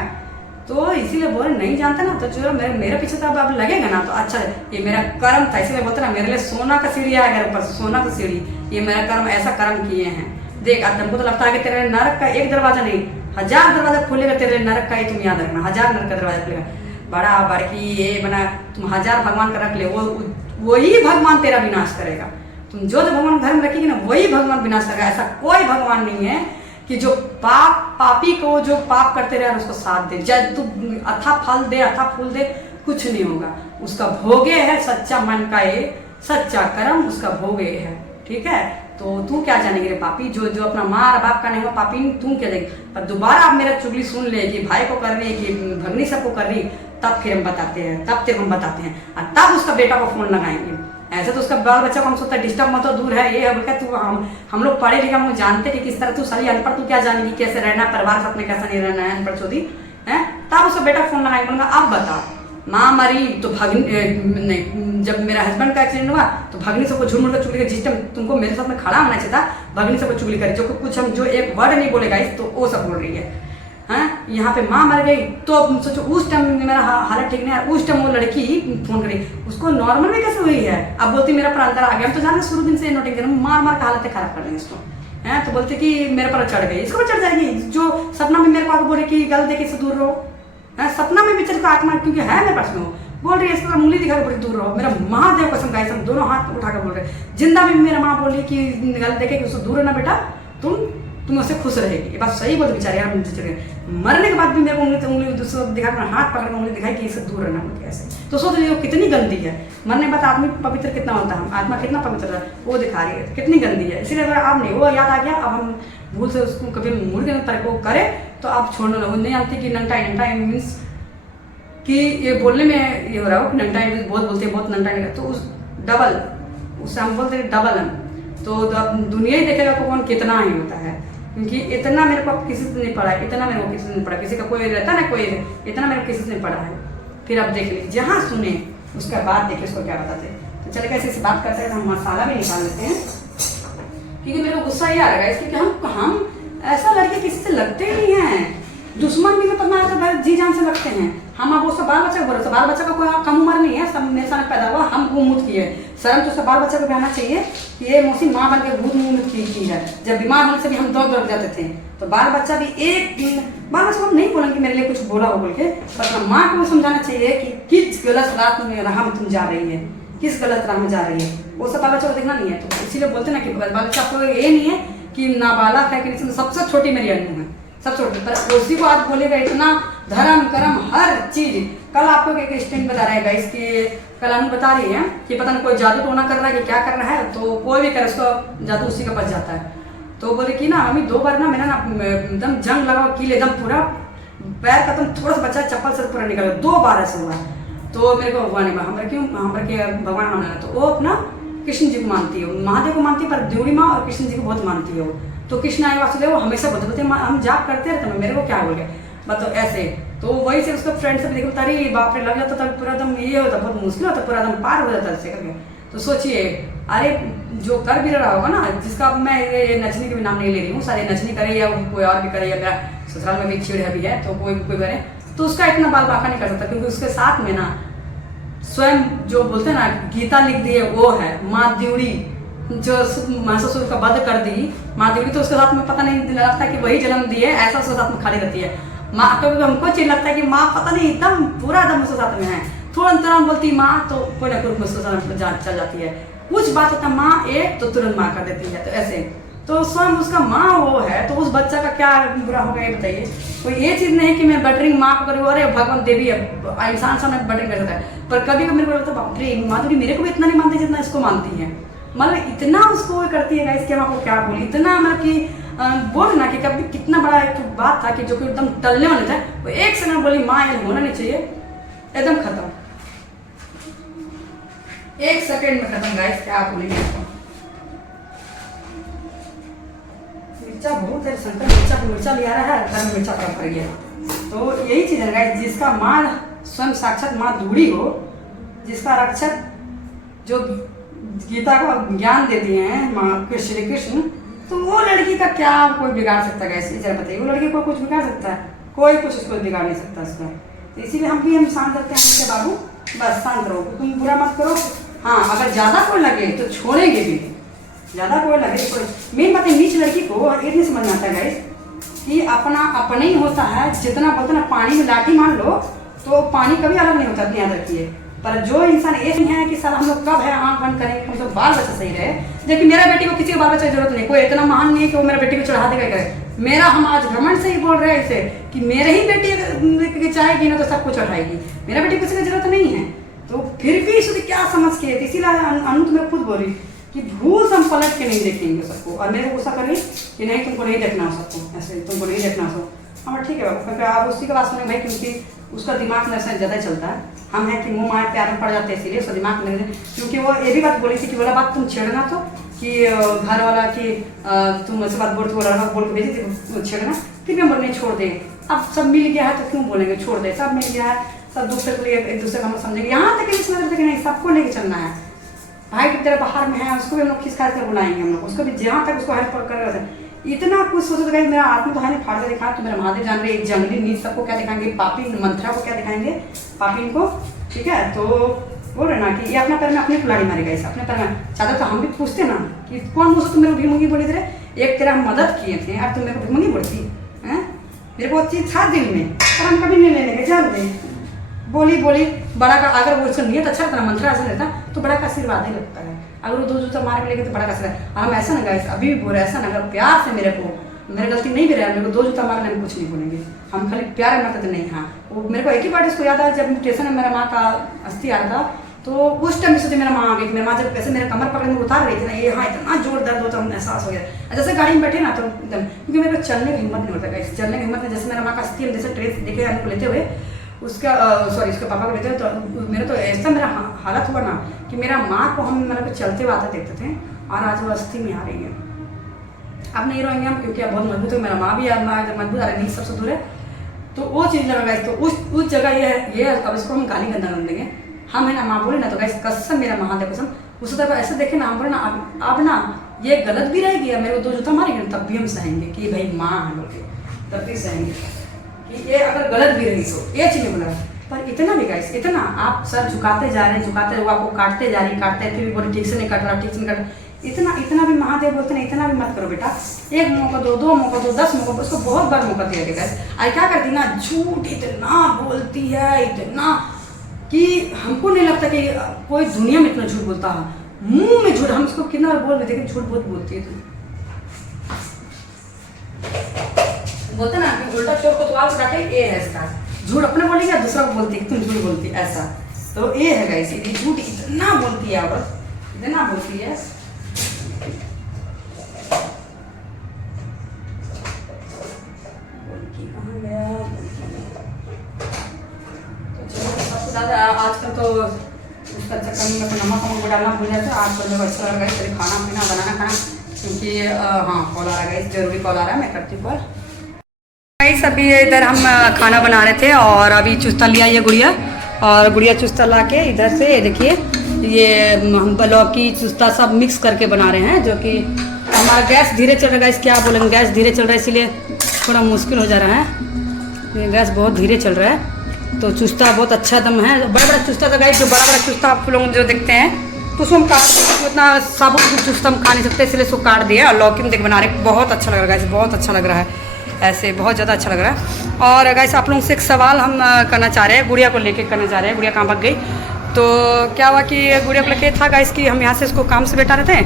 तो इसीलिए बोल नहीं जानते ना, तो जो मेरे पीछे तो अब लगेगा ना, तो अच्छा ये मेरा कर्म था, इसीलिए बोलते ना मेरे लिए सोना का सीढ़ी आ गया ऊपर, सोना का सीढ़ी, ये मेरा कर्म, ऐसा कर्म किए हैं। देख अब तुमको तो लगता है कि तेरे नरक का एक दरवाजा नहीं 1000 दरवाजा खुलेगा तेरे नरक का, ही तुम याद रखना, 1000 नरक का दरवाजा खुलेगा। बड़ा बड़की ये बना, तुम 1000 भगवान का रख ले, वही भगवान तेरा विनाश करेगा। तुम जो भगवान घर में रखेगी ना, वही भगवान विनाश करेगा। ऐसा कोई भगवान नहीं है कि जो पापी को जो पाप करते रहे उसको साथ दे, चाहे तू अथा फल दे अथा फूल दे, कुछ नहीं होगा। उसका भोगे है सच्चा मन का, ये सच्चा कर्म उसका भोगे है, ठीक है। तो तू क्या जानेगी रे पापी, जो अपना माँ और बाप का नहीं हुआ पापी, तू क्या जाएगी। पर दोबारा आप मेरा चुगली सुन ले कि भाई को कर रही है कि भगनी सबको कर रही, तब फिर हम बताते हैं, तब फिर हम बताते हैं, और तब उसका बेटा को फोन लगाएंगे। ऐसे तो उसका बाल बच्चा को हम सोचते हैं डिस्टर्ब मत हो, दूर है ये है, तू हम लोग पढ़े लिखे, हम जानते कि किस तरह तू सारी अनपढ़, तू क्या जानेगी कैसे रहना, परिवार साथ में कैसा नहीं रहना है, अनपढ़ चौधरी है। तब उसका बेटा फोन लगाएंगे, बोलूंगा अब बता, माँ मरी तो नहीं, जब मेरा हस्बैंड का एक्सीडेंट हुआ तो भगनी सबको झूठ मूठ कर चुगली करी, जिस टाइम तुमको मेरे साथ में खड़ा होना चाहिए था, भगनी सबको चुगली करी, जो कुछ हम जो एक वर्ड नहीं बोलेगा इस, तो वो सब बोल रही है। हाँ, यहाँ पे माँ मर गई तो सोचो उस टाइम मेरा हालत ठीक नहीं है, उस टाइम वो लड़की फोन करी, उसको नॉर्मल में कैसे हुई है, अब बोलती मेरा पर अंतर आ गया। हम तो जानते शुरू दिन से नोटिंग करें, मार मार का हालत खराब कर देंगे इसको, है। तो बोलते कि मेरे पर चढ़ गई, इसको भी चढ़ जाएगी। जो सपना में मेरे को आगे बोले कि गल देखे से दूर रहो, सपना में बेचारे को आत्मा, क्योंकि है मेरे पास में वो बोल रही है इसका उंगली दिखा के बड़ी दूर रहो। मेरा महादेव कसम गाइस, हम दोनों हाथ उठाकर बोल रहे, जिंदा में मेरा माँ बोली कि गल देखे कि उसको दूर रहना बेटा, तुम उससे खुश रहेगी। ये बात सही बोलते बेचारे यार, मरने के बाद भी मेरे को उंगली दूसरे दिखा कर, हाथ पकड़ कर उंगली दिखाई कि इससे दूर रहना बोलते ऐसे। तो सोच रही कितनी गंदी है, मरने के बाद आदमी पवित्र कितना होता है, आत्मा कितना पवित्र है, वो दिखा रही है कितनी गंदी है। इसीलिए अगर आप नहीं वो याद आ गया, अब हम भूल से उसको कभी मुड़ के पर को करे तो आप छोड़ने लगो। नहीं जानती कि नंटा मीन्स कि ये बोलने में ये हो रहा हो कि नंटा बहुत बोलते हैं, बहुत नंटा नहीं, तो उस डबल उससे हम बोलते हैं डबल हम, तो दुनिया ही देखेगा कौन कितना ही होता है, क्योंकि इतना मेरे को किसी से नहीं पड़ा है, इतना मेरे को किसी से नहीं पड़ा, किसी का कोई रहता ना कोई, इतना मेरे को किसी से नहीं पड़ा है। फिर अब देख लीजिए, जहाँ सुने उसका बात देखिए उसको क्या बताते हैं। तो चले कैसे इसे बात करते हैं, तो हम मसाला भी निकाल लेते हैं, क्योंकि मेरे को गुस्सा ये आ रहा है इसलिए कि हम ऐसा लड़के किसी से लगते ही नहीं है, दुश्मन भी पता जी जान से लगते हैं। हम अब उसका बाल बच्चा का भरोसा, बाल बच्चा का कोई कम उम्र नहीं है, सब मेरे सामने पैदा हुआ, हम मुँह मुत किए, शर्म तो उसका बाल बच्चा को कहना चाहिए कि ये मौसी माँ बन के भूत मुँह की है। जब बीमार होने से भी हम दौड़ जाते थे, तो बाल बच्चा भी एक दिन बाल बच्चा को नहीं बोलेंगे मेरे लिए कुछ बोला हो बोल के, पर माँ को समझाना चाहिए कि किस गलत राह में तुम जा रही है, किस गलत राह में जा रही है, वो सब बाल बच्चा को देखना नहीं है। तो इसीलिए बोलते ना कि बाल बच्चा को ये नहीं है कि नाबालग है कि सबसे छोटी मेरी अनु है, सबसे छोटी, पर उसी को आज बोलेगा इतना धर्म कर्म हर चीज। कल आपको एक स्टैंड बता रहा है गाइस कि कल अनु बता रही है कि पता नहीं कोई जादू टोना कर रहा है कि क्या कर रहा है, तो कोई भी करे उसको जादू उसी का बच जाता है। तो बोले कि ना मम्मी 2 बार ना मेरा ना एकदम जंग लगा कील एकदम पूरा पैर का तुम थोड़ा सा बच्चा चप्पल से पूरा निकल 2 बार ऐसा हुआ। तो मेरे को भगवान ने हमारे क्यों हमारे के भगवान माना, तो वो अपना कृष्ण जी को मानती है, महादेव को मानती है, पर देवड़ी माँ और कृष्ण जी को बहुत मानती है वो। तो कृष्ण आए वासुदेव वो हमेशा बोलते हम जाप करते रहते हैं, मेरे को क्या बोल गया मतलब ऐसे। तो वही से उसका फ्रेंड से देखो तारी बाप रे लग जाता था, पूरा एकदम ये होता बहुत मुश्किल होता, पूरा एकदम पार हो जाता ऐसे करके। तो सोचिए, अरे जो कर भी रहा होगा ना, जिसका मैं ये नचनी के भी नाम नहीं ले रही हूँ, सारे नचनी करे या कोई और भी करे, या मेरा ससुराल में भी छेड़ भी है तो कोई करे, तो उसका इतना बाल बांका नहीं कर सकता, क्योंकि उसके साथ में ना स्वयं जो बोलते हैं ना गीता लिख दी है वो है माँ देवड़ी, जो ससुर का वध कर दी माँ देवड़ी, तो उसके साथ में पता नहीं लगता कि वही जन्म दिए, ऐसा उसके साथ में खड़ी रहती है माँ। क्योंकि हमको चीज लगता है कि माँ पता नहीं एकदम पूरा एकदम उसके साथ में है, थोड़ा अंतराम बोलती माँ तो कोई ना कोई उसके साथ चल जाती है, कुछ बात होता है माँ एक तो तुरंत माँ कर देती है। तो ऐसे तो स्वयं उसका माँ वो है, तो उस बच्चा का क्या बुरा होगा ये बताइए। कोई ये चीज नहीं है कि मैं बटरिंग माँ को करूँ, अरे भगवान देवी है, इंसान सामने बटरिंग कर सकता है, पर कभी कभी मेरे को लगता है बाप रे माधुरी मेरे को भी इतना नहीं मानती जितना इसको मानती है, मतलब इतना उसको करती है गाइस कि हम आपको क्या बोली, इतना मतलब कि बोल ना कि कभी कितना बड़ा एक बात था कि जो कि एकदम टलने वाले था, वो एक सेकंड बोली माँ ये होना नहीं चाहिए, एकदम खत्म, 1 सेकंड में खत्म गाइस। क्या बोलेंगे इसको, मिर्चा बहुत है, शंकर मिर्चा लिया रहा है, घर में मिर्चा पड़ गया। तो यही चीज है गाइस, जिसका माँ स्वयं साक्षात माँ दूड़ी हो, जिसका रक्षक जो गीता का ज्ञान देती हैं माँ श्री कृष्ण, तो वो लड़की का क्या कोई बिगाड़ सकता है? ऐसे जरा बताइए, वो लड़की को कुछ बिगाड़ सकता है? कोई कुछ उसको बिगाड़ नहीं सकता उसका। तो इसीलिए हम शांत रहते हैं इसके बाबू, बस शांत रहो, तुम बुरा मत करो। हाँ अगर ज़्यादा कोई लगे तो छोड़ेंगे भी, ज़्यादा कोई लगे कोई। मेन बात है नीच लड़की को इतनी समझ में आता है गाइस कि अपना अपने ही होता है। जितना बोलते ना पानी में लाठी मान लो तो पानी कभी अलग नहीं होता, याद रखिए। पर जो इंसान ये नहीं है कि सर हम लोग कब है आँख बंद करेंगे, हम लोग बाल बच्चा सही रहे। जबकि मेरा बेटी को किसी को बाल बच्चे की जरूरत नहीं, कोई इतना महान नहीं है कि वो मेरा बेटी को चढ़ा देगा करे। मेरा हम आज घमंड से ही बोल रहे हैं इसे कि मेरे ही बेटी चाहेगी ना तो सब कुछ उठाएगी, मेरा बेटी कुछ की जरूरत नहीं है। तो फिर भी इसे क्या समझ के, इसीलिए अनु तुम्हें खुद बोली कि भूल से हम पलट के नहीं देखेंगे सबको। और मेरे गुस्सा कर रही कि नहीं तुमको नहीं देखना हो सबको, ऐसे तुमको नहीं देखना हो। हाँ ठीक है बाबू, क्योंकि आप उसी के बात सुने भाई, क्योंकि उसका दिमाग मेरे से ज़्यादा चलता है। हम हैं कि मुँह माए प्यार में पड़ जाते हैं, इसीलिए उसका दिमाग में। क्योंकि वो ये भी बात बोली थी कि बोला बात तुम छेड़ना तो कि घर वाला कि तुम ऐसे बात बोल के भेजी थी छेड़ना, फिर भी हम बोले नहीं छोड़ दे। अब सब मिल गया है तो क्यों बोलेंगे छोड़ दे, सब मिल गया है, सब दूसरे को लिए एक दूसरे को हम समझेंगे। यहाँ तक नहीं समझ रहे नहीं, सबको लेके चलना है। भाई की तरह बाहर में है, उसको भी हम लोग खिसका कर बुलाएंगे, हम लोग उसको भी जहाँ तक उसको हेल्प कर। इतना कुछ सोचो तो मेरा आत्मा तो है नहीं, फाड़ कर दिखा तो मेरा महादेव जान रहे, एक जंगली नीच सबको क्या दिखाएंगे, पापी मंत्रा को क्या दिखाएंगे, पापी को। ठीक है तो बोल रहे ना कि ये अपना पैर में अपने कुल्हाड़ी मारेगा, इसे अपने पैर में चाहते तो हम भी पूछते ना कि कौन मुझसे तुम मेरे को भिमंगी बोली थे, एक तेरा मदद किए थे और तुम मेरे को भिमंगी बोलती है। मेरे को चीज था दिल में पर हम कभी नहीं लेने गए, जान दे बोली बड़ा का। अगर वो उसका नियत अच्छा रहता ना, मंत्रा ऐसा रहता तो बड़ा का आशीर्वाद ही लगता है। अगर वो 2 जूता मार के लेके तो बड़ा का आशीर्वाद। हम ऐसा ना गए अभी भी बोल रहे, ऐसा ना अगर प्यार से मेरे को, मेरी गलती नहीं भी रहा, मेरे को 2 जूता मारने में कुछ नहीं बोलेंगे, हम खाली प्यार में मरते नहीं। हाँ वो मेरे को एक ही बार इसको याद आया, जब स्टेशन में मेरा माँ का अस्थि आ रहा था तो उस टाइम से मेरा माँ आ गई। मेरी माँ जब ऐसे मेरे कमर पकड़ में उतार रही थी ना, ये हाँ इतना जोर दर्द होता है, एहसास हो गया। जैसे गाड़ी में बैठे ना तो एकदम, क्योंकि मेरे को चलने की हिम्मत नहीं होता, चलने की हिम्मत नहीं। जैसे मेरा माँ का अस्थि हम जैसे ट्रेन देखे को लेते हुए उसका सॉरी उसके पापा को लेते हुए, तो मेरा तो ऐसा मेरा हालत हुआ ना कि मेरा माँ को हम मतलब चलते हुए आते देखते थे और आज वो अस्थि में आ रही है। अब नहीं रोएंगे हम क्योंकि अब बहुत मजबूत है, मेरा माँ भी मजबूत आ रही है, सबसे दूर है। तो वो चीज़ लगा गाइस, तो उस जगह ये अब इसको हम गाली गंदा कर देंगे। हम है ना माँ बोले ना तो गाइस कसम मेरा महादेव कसम उस तरफ ऐसे देखे ना, हम बोले ना अब ना ये गलत भी रहेगी, मेरे को 2 जूता मारेंगे तब भी हम सहेंगे कि भाई माँ हम लोग तब भी सहेंगे कि ये अगर गलत भी रही तो ये चीज़ बोला। पर इतना भी गाइस, इतना आप सर झुकाते जा रहे हैं, झुकाते रहो, आपको काटते जा रही, काटते फिर भी बोले ठीक से नहीं काट रहा, ठीक से नहीं काट रहा। इतना भी महादेव बोलते ना, इतना भी मत करो बेटा। 1 मौका दो, 2 मौका दो, 10 मौका, उसको बहुत बार मौका दिया गया। अरे क्या करती ना, झूठ इतना बोलती है, इतना कि हमको नहीं लगता कि कोई दुनिया में इतना झूठ बोलता है। मुंह में झूठ, हम इसको कितना बार बोल रहे थे कि झूठ बहुत बोलती है तू। बोलते ना कि उल्टा चोर को तो काटे, ये है इसका झूठ। अपने बोलेगी दूसरा को बोलती है तुम झूठ बोलती, ऐसा तो ये है गाइस। ये झूठ इतना बोलती है, औरत इतना बोलती है। आजकल तो उसका चक्कर में तो नमक डालना भूल जाता है। आजकल मेरे को अच्छा लग रहा है खाना पीना बनाना खाना, क्योंकि हाँ कॉल आ रहा है, जरूरी कॉल आ रहा है, मैं करती हूँ कॉल। गाइस अभी इधर हम खाना बना रहे थे और अभी चुस्ता लिया ये गुड़िया, और गुड़िया चुस्ता ला के इधर से देखिए ये हम लौकी चुस्ता सब मिक्स करके बना रहे हैं, जो कि हमारा गैस धीरे चल रहा है। गाइस क्या बोलेंगे, गैस धीरे चल रहा है इसीलिए थोड़ा मुश्किल हो जा रहा है, गैस बहुत धीरे चल रहा है। तो चुस्ता बहुत अच्छा दम है, बड़ा बड़ा चुस्ता था गाइस, जो बड़ा बड़ा चुस्ता आप लोग जो देखते हैं तो उसको हम काट, उतना साबुत चुस्ता हम खा नहीं सकते, इसलिए उसको काट दिया और लौकी में देख बना रहे। बहुत अच्छा लग रहा है, बहुत अच्छा लग रहा है, ऐसे बहुत ज़्यादा अच्छा लग रहा है। और गाइस आप लोगों से एक सवाल हम करना चाह रहे हैं, गुड़िया को लेके करना चाह रहे हैं। गुड़िया कहाँ भाग गई, तो क्या हुआ कि गुड़िया को लेके था गाइस कि हम यहाँ से इसको काम से बैठा रहे थे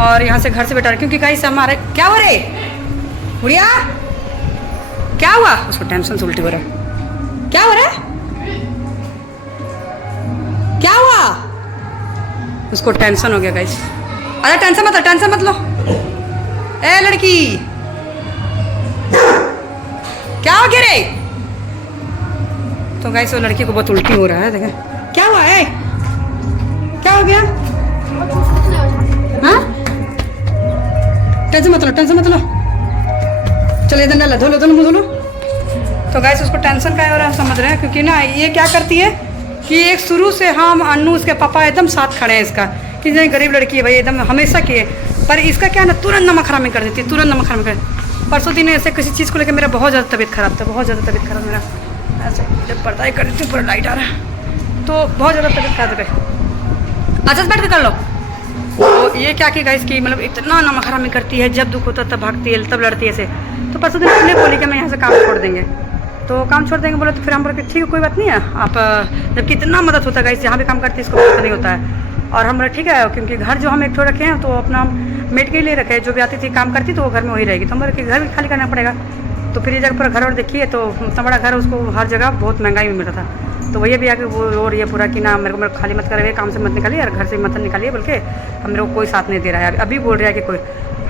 और यहाँ से घर से बैठा रहे, क्योंकि गाइस हमारे क्या हो रहे गुड़िया क्या हुआ, उसको टेंशन से उल्टी हो रहा है, क्या हो रहा है, क्या हुआ, उसको टेंशन हो गया गाइस। अरे टेंशन मत लो, ए लड़की क्या हो गया रे। तो गाइस वो लड़की को बहुत उल्टी हो रहा है, देखें क्या हुआ है, क्या हो गया। हाँ टेंशन मत लो, चलो इधर डाला, धो लो। तो गाइस उसको टेंशन का हो रहा है, समझ रहे हैं, क्योंकि ना ये क्या करती है कि एक शुरू से हम अन्नू उसके पापा एकदम साथ खड़े हैं इसका, कि नहीं गरीब लड़की है भाई एकदम हमेशा की है, पर इसका क्या ना तुरंत नमक हरामी कर देती है, तुरंत नमक हरामी कर। परसों दिन ऐसे किसी चीज़ को लेकर मेरा बहुत ज़्यादा तबीयत ख़राब था, बहुत ज़्यादा तबीयत ख़राब मेरा। ऐसे जब पर्दा ही कर रही थी पूरा लाइट आ रहा है, तो बहुत ज़्यादा तबीयत खराब है। अच्छा बैठ के कर लो। तो ये क्या कि गाइस की मतलब इतना नमक हरामी करती है, जब दुख होता तब भागती है, तब लड़ती है ऐसे। तो परसों दिन अपने बोली कि मैं यहाँ से काम छोड़ देंगे, तो काम छोड़ देंगे बोले। तो फिर हम बोले ठीक है कोई बात नहीं है, आप जबकि इतना मदद होता है गाइस, जहाँ भी काम करती है इसको पता नहीं होता है। और हम बोले ठीक है, क्योंकि घर जो हम एक ठो रखे हैं तो अपना मेट के लिए रखे हैं, जो भी आती थी काम करती तो वो घर में वही रहेगी। तो हम बोले कि घर भी खाली करना पड़ेगा। तो फिर ये जगह पर घर और देखिए तो इतना बड़ा घर, उसको हर जगह बहुत महंगाई में मिल रहा था। तो वही भी आके वो रो रही है पूरा कि ना मेरे को खाली मत करे, काम से मत निकालिए और घर से मत निकालिए, बोल के हम मेरे को कोई साथ नहीं दे रहा है। अभी बोल रहा है कि कोई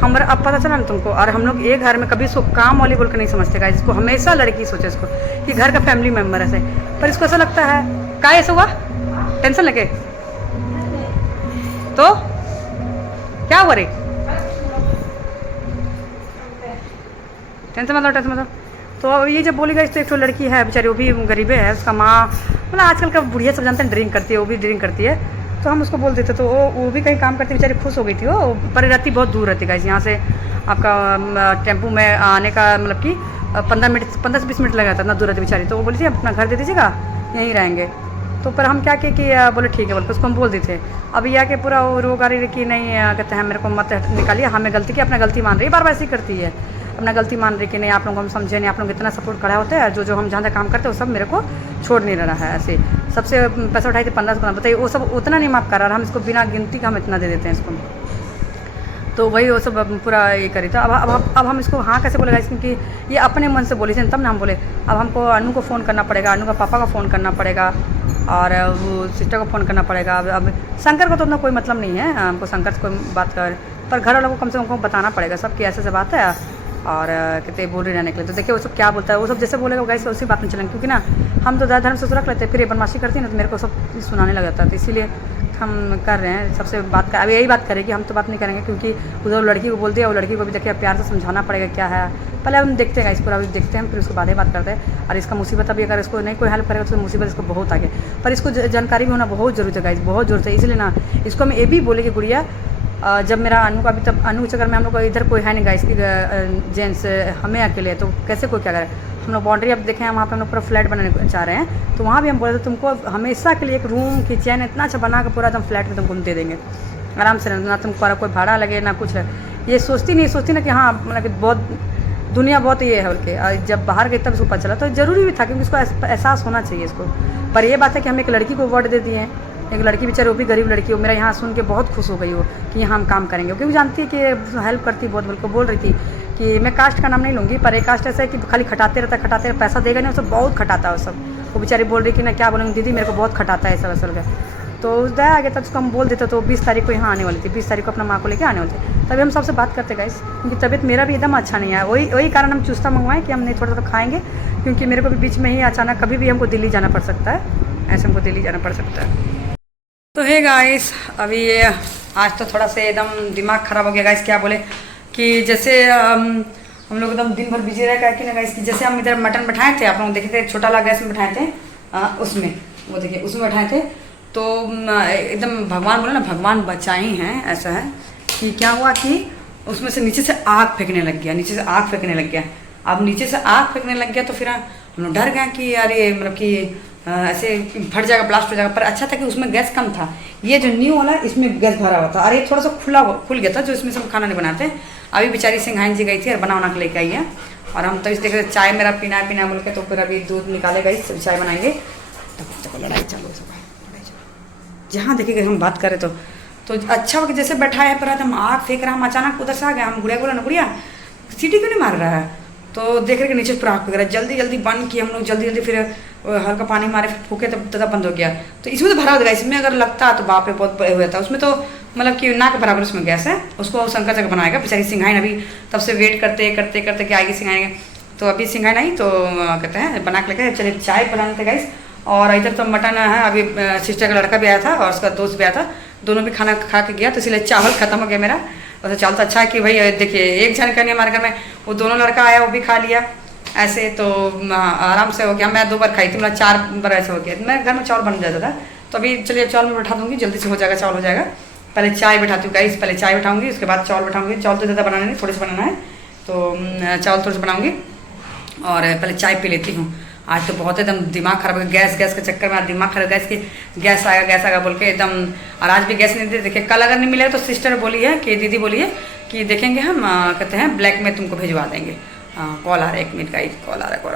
हमारा अब पता चला ना तुमको। और हम लोग एक घर में कभी इसको काम वाली बोल कर नहीं समझते गाइस, इसको हमेशा लड़की सोचे इसको कि घर का फैमिली मेम्बर ऐसे। पर इसको ऐसा लगता है क्या ऐसा हुआ, टेंशन लगे तो क्या हुआ रे, टेंशन मतलब। तो ये जब बोली गई तो एक तो लड़की है बेचारी, वो भी गरीबे है, उसका माँ मतलब आजकल का बुढ़िया सब जानते हैं ड्रिंक करती है, वो भी ड्रिंक करती है। तो हम उसको बोल देते तो वो भी कहीं काम करती, बेचारी खुश हो गई थी वो। पर रहती बहुत दूर रहती गाइस, यहाँ से आपका टेम्पू में आने का मतलब कि 15 से 20 मिनट लग जाता, इतना दूर रहती बेचारी। तो वो बोली थी अपना घर दे दीजिएगा, यहीं रहेंगे। तो पर हम क्या कि बोले ठीक है बोल के उसको हम बोल देते। अभी आके पूरा वो रोग आ रही कि नहीं कहते हैं मेरे को मत निकालिए, हमें गलती की, अपना गलती मान रही है, बार बार ऐसी करती है, अपना गलती मान रही कि नहीं आप लोगों को हम समझे नहीं, आप लोग इतना सपोर्ट करा होता है, जो हम जहाँ तक काम करते हैं वो सब मेरे को छोड़ नहीं रहा है। ऐसे सबसे पैसा उठाए थे 15 से बताइए, वो सब उतना नहीं माफ़ कर रहा, हम इसको बिना गिनती का हम इतना दे देते हैं इसको। तो वही वो सब पूरा ये करी। तो अब हम इसको हाँ कैसे बोलेगा, क्योंकि ये अपने मन से बोली थी तब ना हम बोले। अब हमको अनु को फ़ोन करना पड़ेगा, अनु का पापा का फ़ोन करना पड़ेगा, और वो सिस्टर को फ़ोन करना पड़ेगा। अब शंकर को तो उतना कोई मतलब नहीं है, हमको शंकर से कोई बात कर, पर घर वालों को कम से कम बताना पड़ेगा सब कि ऐसे बात है और कहते बोल रही रहने के लिए। तो देखिए वो सब क्या बोलता है, वो सब जैसे बोलेगा गाइस उसी बात में चलेंगे, क्योंकि ना हम तो धर्म से रख लेते हैं, फिर ये बदमाशी करती है ना तो मेरे को सब सुनाने लग जाता है। तो इसीलिए हम कर रहे हैं सबसे बात कर, अब यही बात करें कि हम तो बात नहीं करेंगे, क्योंकि उधर लड़की को बोलते हैं, वो लड़की को भी देखिए प्यार से समझाना पड़ेगा क्या है। पहले हम देखते हैं इस पूरा देखते हैं, फिर उसके बाद ही बात करते हैं। और इसका मुसीबत अभी अगर इसको नहीं कोई हेल्प करेगा तो मुसीबत इसको बहुत आगे, पर इसको जानकारी भी होना बहुत ज़रूरत है गाइस, बहुत ज़रूरत है। इसलिए ना इसको हम ये भी बोले कि गुड़िया जब मेरा अनु का भी, तब अनु चक्कर में हम लोग इधर कोई है नहीं गाइस की जेंट्स, हमें अकेले, तो कैसे कोई क्या करे। हम लोग बाउंड्री अब देखें हैं, वहाँ पे हम लोग पूरा फ्लैट बनाने चाह रहे हैं, तो वहाँ भी हम बोले थे तुमको हमेशा के लिए एक रूम किचन इतना अच्छा बना के पूरा एकदम फ्लैट में तुमको दे देंगे आराम से, ना तुमको कोई भाड़ा लगे ना कुछ लगे। ये सोचती ना कि हाँ मतलब कि बहुत दुनिया बहुत ये है बोल के। जब बाहर गई तब इसको पता चला, तो ज़रूरी भी था क्योंकि इसको एहसास होना चाहिए इसको। पर ये बात है कि हम एक लड़की को वर्ड दे दिए हैं, एक लड़की बेचारी वो भी गरीब लड़की हो, मेरा यहाँ सुन के बहुत खुश हो गई हो कि यहाँ हम काम करेंगे, क्योंकि जानती है कि हेल्प करती बहुत, बोल को बोल रही थी कि मैं कास्ट का नाम नहीं लूँगी, पर एक कास्ट ऐसा है कि खाली खटाते रहता पैसा देगा नहीं, वो सब बहुत खटाता है वो सब। वो बेचारी बोल रही कि ना क्या बोलेंगे दीदी मेरे को बहुत खटाता है ऐसा असल का। तो उस दया आ गया तब उसको हम बोल देते, तो 20 तारीख को यहाँ आने वाली थी, 20 तारीख को अपना माँ को लेकर आने वाले थे। तभी हम सबसे बात करते गाइस, क्योंकि तबीयत मेरा भी एकदम अच्छा नहीं है, वही कारण हम चूस्ता मंगवाएं कि हम नहीं थोड़ा खाएंगे, क्योंकि मेरे को भी बीच में ही अचानक कभी भी हमको दिल्ली जाना पड़ सकता है, ऐसे हमको दिल्ली जाना पड़ सकता है। तो है गाइस अभी ये आज तो थोड़ा से एकदम दिमाग ख़राब हो गया गाइस, क्या बोले कि जैसे हम लोग एकदम दिन भर बिजी रहे कि ना गाइस कि जैसे हम इधर मटन बैठाए थे, आप लोग देखे थे छोटा वाला गैस में बैठाए थे, उसमें वो देखिए उसमें बैठाए थे। तो एकदम भगवान बोले ना भगवान बचाए हैं। ऐसा है कि क्या हुआ कि उसमें से नीचे से आग फेंकने लग गया, नीचे से आग फेंकने लग गया। अब नीचे से आग फेंकने लग गया तो फिर हम लोग डर गए कि यार ये मतलब कि ऐसे फट जाएगा, ब्लास्ट हो जाएगा। पर अच्छा था कि उसमें गैस कम था, ये जो न्यू वाला इसमें गैस भरा हुआ था, और ये थोड़ा सा खुल गया था जो इसमें सब खाना नहीं बनाते। अभी बेचारी सिंघाइन जी गई थी और बना के लेके आई है, और हम तो इस देख रहे चाय मेरा पीना बोल के, तो फिर अभी दूध निकाले गई सब चाय बनाएंगे। तो लड़ाई चालू सब जहाँ देखेंगे हम बात करें तो अच्छा हो कि जैसे बैठा है पर हम आग फेंक रहा, हम अचानक उधर से आ गया। हम गुड़िया बोला ना गुड़िया सीटी क्यों नहीं मार रहा है, तो देख रहे कि नीचे पूरा आग फेंक रहा है। जल्दी बंद किया हम लोग, जल्दी फिर हल्का पानी मारे फिर फूके तब बंद हो गया। तो इसमें तो भरा होगा, इसमें अगर लगता तो बाप रे बहुत बड़े हो जाता। उसमें तो मतलब कि ना के बराबर उसमें गैस है, उसको शंकर जगह बनाएगा। बेचारी सिंघाइन अभी तब से वेट करते कि आएगी सिंघाइन, तो अभी सिंघाइन आई तो कहते हैं बना के लेकर चलिए चाय बनाने थे गाइस। और इधर तो मटन है, अभी सिस्टर का लड़का भी आया था और उसका दोस्त भी आया था, दोनों भी खाना खा के गया, तो इसलिए चावल खत्म हो गया मेरा। वैसे चावल तो अच्छा है कि भाई देखिए एक जन का नहीं हमारे घर में, वो दोनों लड़का आया वो भी खा लिया ऐसे, तो आराम से हो गया। मैं 2 बार खाई थी, मतलब 4 बार ऐसे हो गया। मैं घर में चावल बन जाता था, तो अभी चलिए चावल में बैठा दूँगी, जल्दी से हो जाएगा, चावल हो जाएगा। पहले चाय बैठाती हूँ गाइस, पहले चाय बैठाऊँगी उसके बाद चावल बैठाऊँगी। चावल तो ज़्यादा बनाना नहीं, थोड़े से बनाना है, तो चावल थोड़ा सा बनाऊँगी और पहले चाय पी लेती हूँ। आज तो बहुत एकदम दिमाग खराब है, गैस के चक्कर में आज दिमाग खराब, गैस आएगा बोल के एकदम। और आज भी गैस नहीं दे, देखिए कल अगर नहीं मिलेगा तो सिस्टर बोली है कि दीदी बोली है कि देखेंगे हम कहते हैं ब्लैक में तुमको भिजवा देंगे। कॉल आ रहा है, 1 मिनट का ही कॉल आ रहा है।